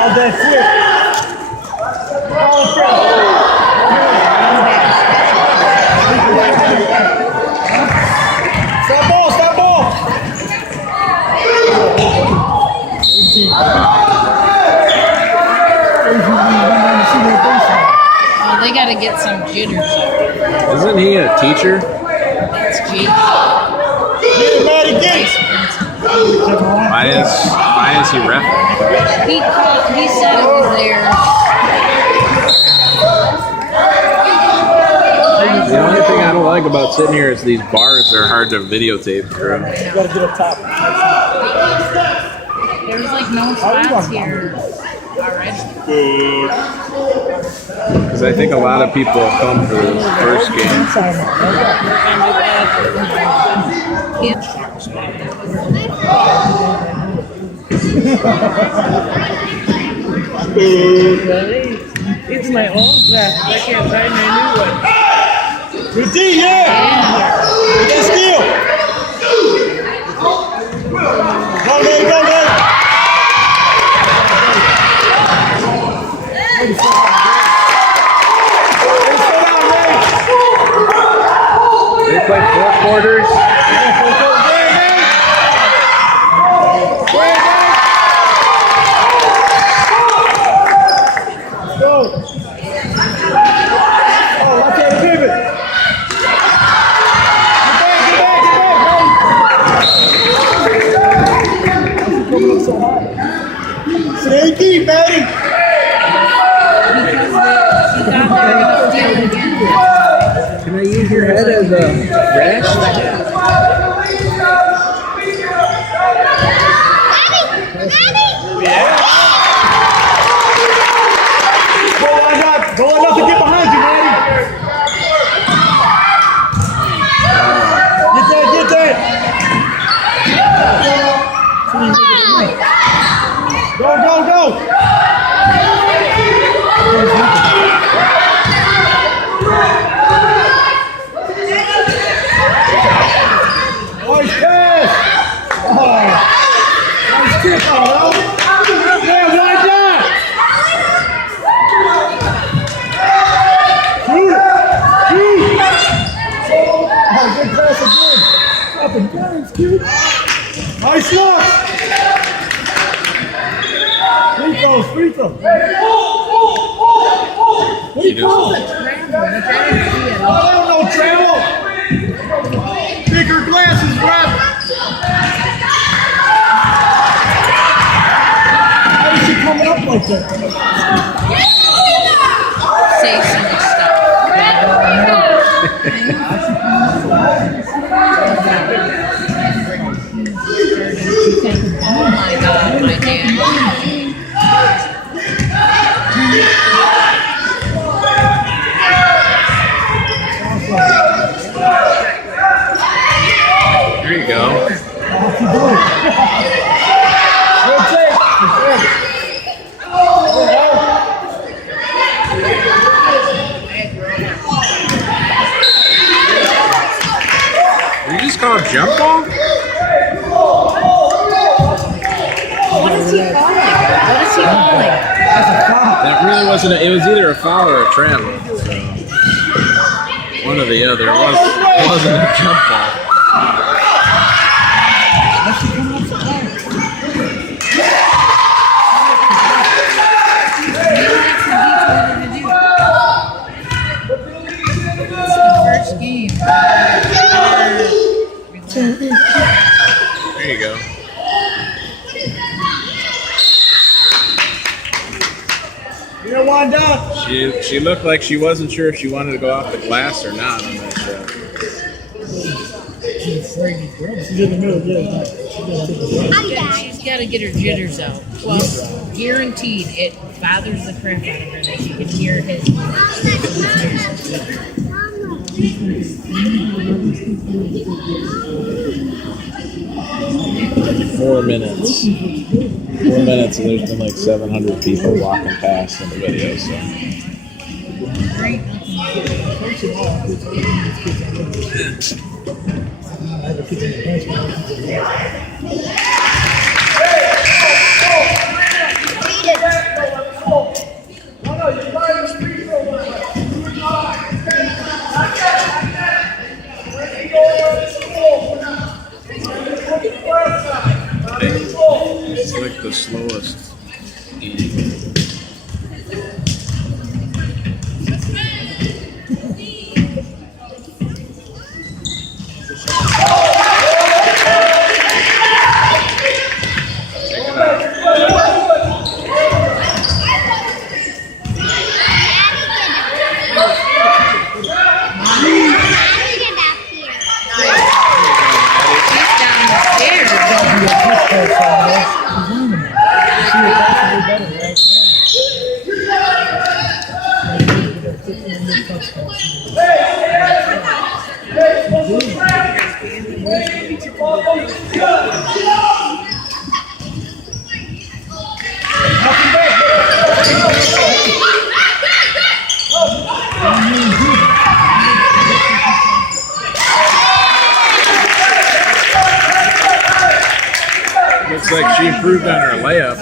called that flip. Stop ball, stop ball. Oh, they got to get some jitters up. Isn't he a teacher? That's Jake. Everybody get it. Why is he ref? He said it was there. The only thing I don't like about sitting here is these bars are hard to videotape through. You gotta get up top. There's like no spots here already. Because I think a lot of people come for this first game. It's my old class. I can't find my new one. Good D, yeah. Get steal. Go, man, go, man. They play 4 quarters. Stay deep, baby. Can I use your head as a rest? Go enough to get behind you, Maddie. Get that. Go. Nice pass. Nice kick, yeah, wide down. Shoot. Good pass again. Up and down, dude. Nice look. Free throw. What do you call it? No travel. Bigger glasses, Rob. How is she coming up like that? Say some stuff. Oh my God, my dad. There you go. Did you just call it jump ball? What is he calling? That really wasn't. It was either a foul or a travel. So one or the other. It wasn't a jump ball. First game. There you go. You're one down. She looked like she wasn't sure if she wanted to go off the glass or not on that shot. She's in the middle, yeah. She's got to get her jitters out. Well, guaranteed it bothers the crap out of her that she can hear his. 4 minutes. 4 minutes, and there's been like 700 people walking past in the video. So. never kick in the pants, but I kick in the ass. It's like the slowest eating. Looks like she improved on her layup.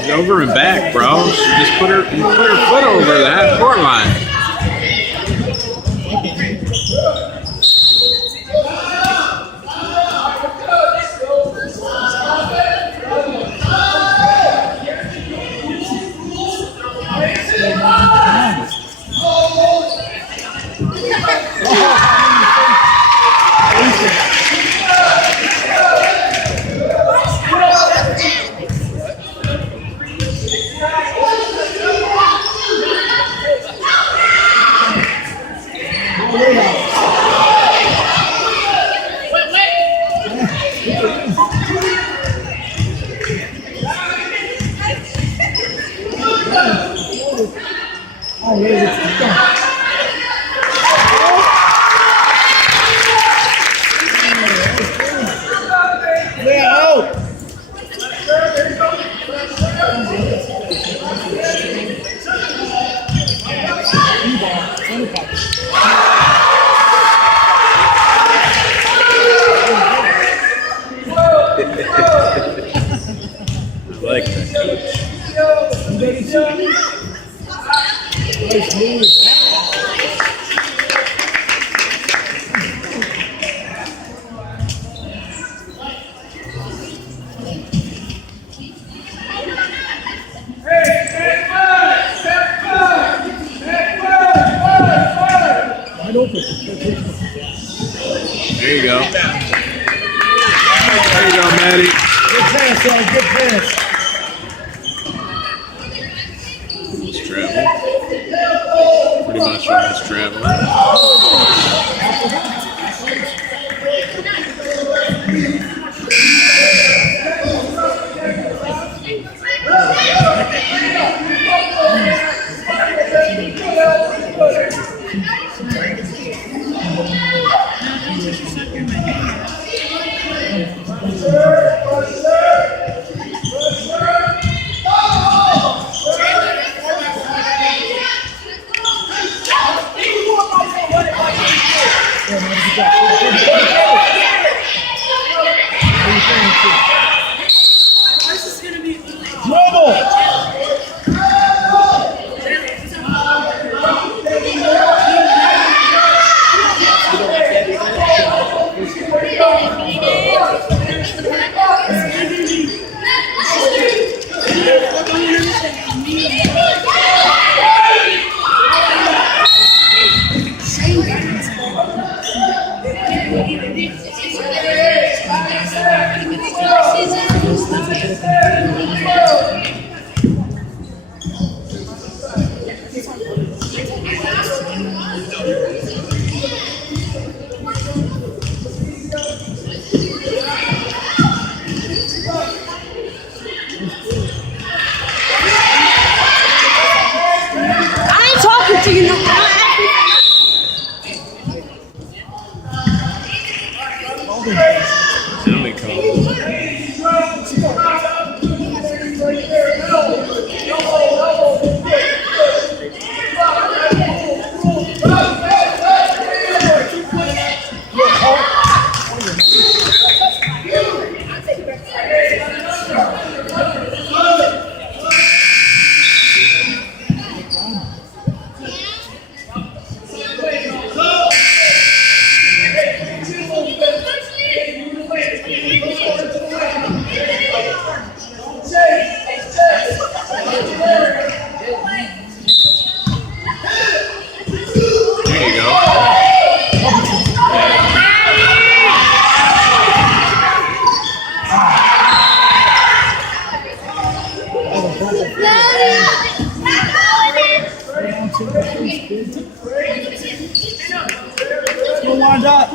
She's over and back, bro. She just put her foot over the half court line. I like that, coach. There you go. There you go, Maddie. Good pass, son. Good pass. Almost travel. Pretty much almost travel. I ain't talking to you no more. Penalty call. There you go. Go wind up.